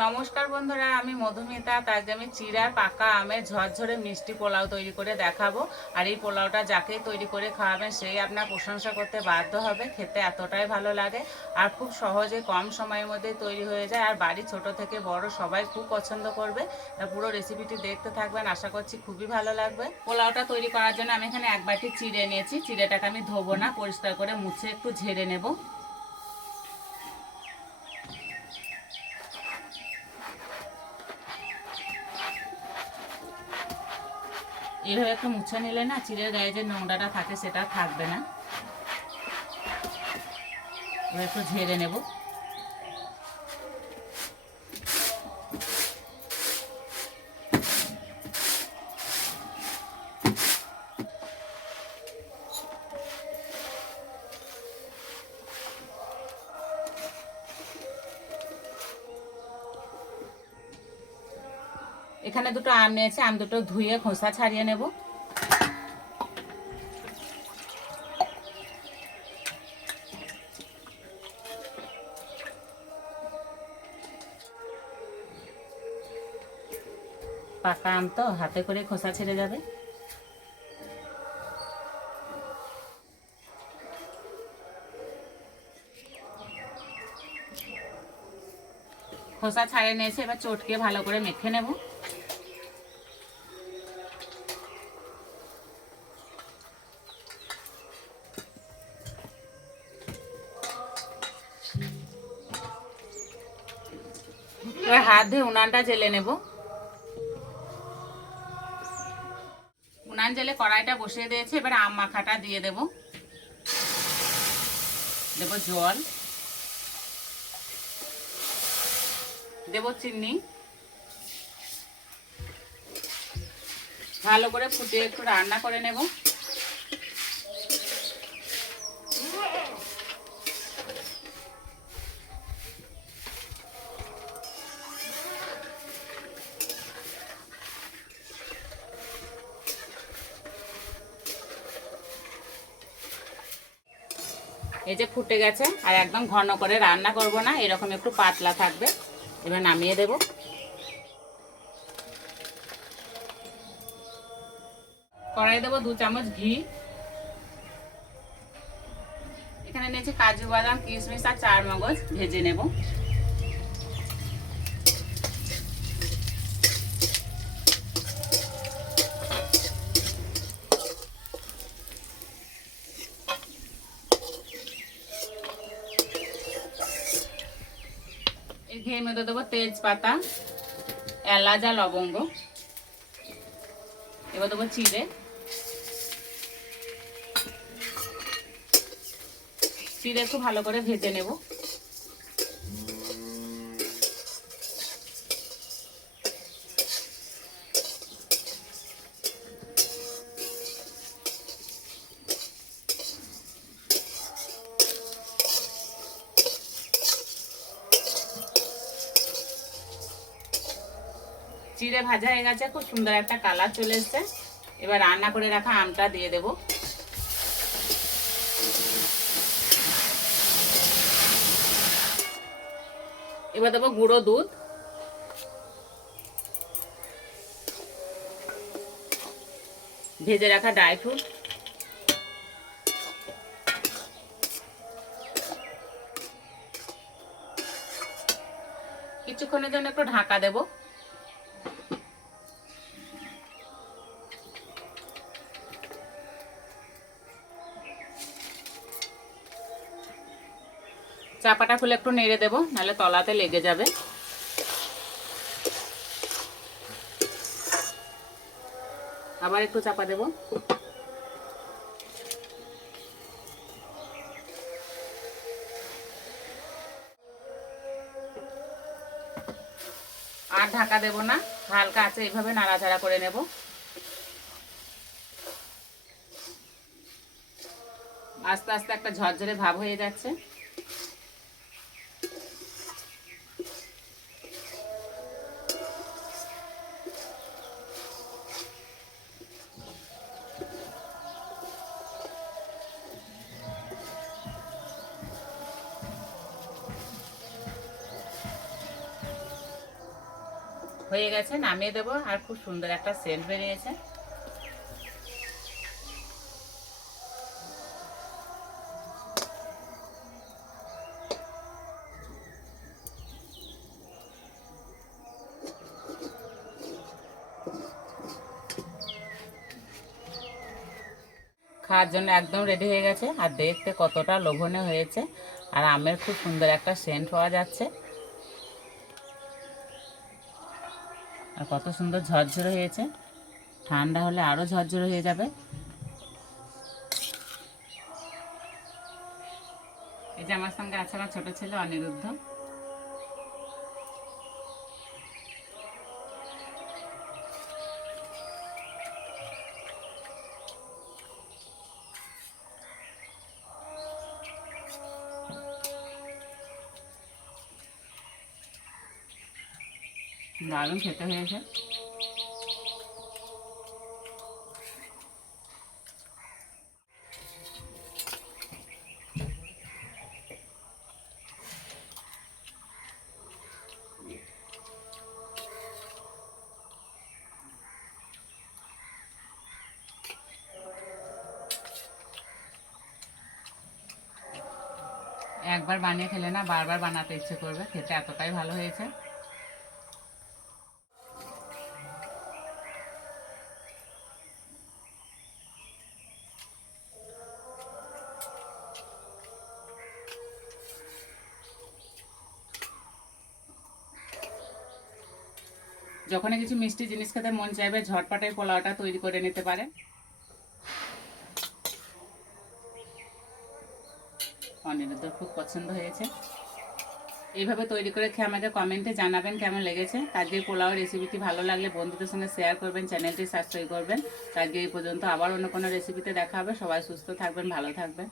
নমস্কার বন্ধুরা, আমি মধুমিতা। আজ আমি চিড়ার পাকা আমের ঝরঝরে মিষ্টি পোলাও তৈরি করে দেখাবো। আর এই পোলাওটা যাকেই তৈরি করে খাওয়াবেন সেই আপনার প্রশংসা করতে বাধ্য হবে। খেতে এতটাই ভালো লাগে আর খুব সহজে কম সময়ের মধ্যে তৈরি হয়ে যায়। আর বাড়ি ছোট থেকে বড় সবাই খুব পছন্দ করবে। পুরো রেসিপিটি দেখতে থাকবেন, আশা করছি খুবই ভালো লাগবে। পোলাওটা তৈরি করার জন্য আমি এখানে এক বাটি চিড়ে নিয়েছি। চিড়েটাকে আমি ধোবো না, পরিষ্কার করে মুছে একটু ঝেড়ে নেব। এইভাবে একটু মুছে নিলে না চিড়ের গায়ে যে নোংরাটা থাকে সেটা থাকবে না। এবার একটু ঝেড়ে নেব। এখানে দুটো আম নিয়েছি, আম দুটো ধুয়ে খোসা ছাড়িয়ে নেব। পাকা আম তো হাতে করে খোসা ছেড়ে যাবে। খোসা ছাড়িয়ে নিয়েছি, এবার চটকে ভালো করে মেখে নেব। এবার হাত ধুয়ে উনানটা জেলে নেব। উনান জেলে কড়াইটা বসিয়ে দিয়েছি। এবার আম মাখাটা দিয়ে দেব। দেব জল, দেব চিনি, ভালো করে ফুটিয়ে একটু রান্না করে নেব। এই যে ফুটে গেছে, আর একদম ঘন করে রান্না করব না, এরকম একটু পাতলা থাকবে। এবার নামিয়ে দেব। কড়াই দেবো 2 চামচ ঘি। এখানে নিয়েছি কাজু বাদাম, কিশমিশ আর চার মগজ, ভেজে নেব। এই ঘিয়ের মধ্যে দেবো তেজপাতা, এলাচ আর লবঙ্গ। এবার দেবো চিড়ে। চিড়ে একটু ভালো করে ভেজে নেব। চিড়ে ভাজা হয়ে গেছে, খুব সুন্দর একটা কালার চলে এসছে। এবার রান্না করে রাখা আমটা দিয়ে দেব। এবার দেবো গুঁড়ো দুধ, ভেজে রাখা ড্রাই ফ্রুট, কিছুক্ষণের জন্য একটু ঢাকা দেব। চাপাটা খুলে একটু নেড়ে দেবো, নাহলে তলাতে লেগে যাবে। আবার একটু চাপা দেব। আর ঢাকা দেব না, হালকা আছে এইভাবে নাড়াচাড়া করে নেব। আস্তে আস্তে একটা ঝরঝরে ভাব হয়ে যাচ্ছে। হয়ে গেছে, নামিয়ে দেবো। আর খুব সুন্দর একটা সেন্ট বেরিয়েছে। খাওয়ার জন্য একদম রেডি হয়ে গেছে। আর দেখতে কতটা লোভনীয় হয়েছে, আর আমের খুব সুন্দর একটা সেন্ট পাওয়া যাচ্ছে, আর কত সুন্দর ঝরঝরে হয়েছে। ঠান্ডা হলে আরও ঝরঝরে হয়ে যাবে। এই যে আমার সঙ্গে আছে আমার ছোট ছেলে অনিরুদ্ধ। দারুণ খেতে হয়েছে। একবার বানিয়ে খেলে না বারবার বানাতে ইচ্ছে করবে, খেতে এতটাই ভালো হয়েছে। যখনই কিছু মিষ্টি জিনিস খেতে মন চাইবে ঝটপট এই পোলাওটা তৈরি করে নিতে পারেন। অনিরুদ্ধ খুব পছন্দ হয়েছে। এইভাবে তৈরি করে খেয়ে আমাকে কমেন্টে জানাবেন কেমন লেগেছে। আজকের পোলাও রেসিপিটি ভালো লাগলে বন্ধুদের সঙ্গে শেয়ার করবেন, চ্যানেলটি সাবস্ক্রাইব করবেন। আজকে এই পর্যন্ত, আবার অন্য কোনো রেসিপিতে দেখা হবে। সবাই সুস্থ থাকবেন, ভালো থাকবেন।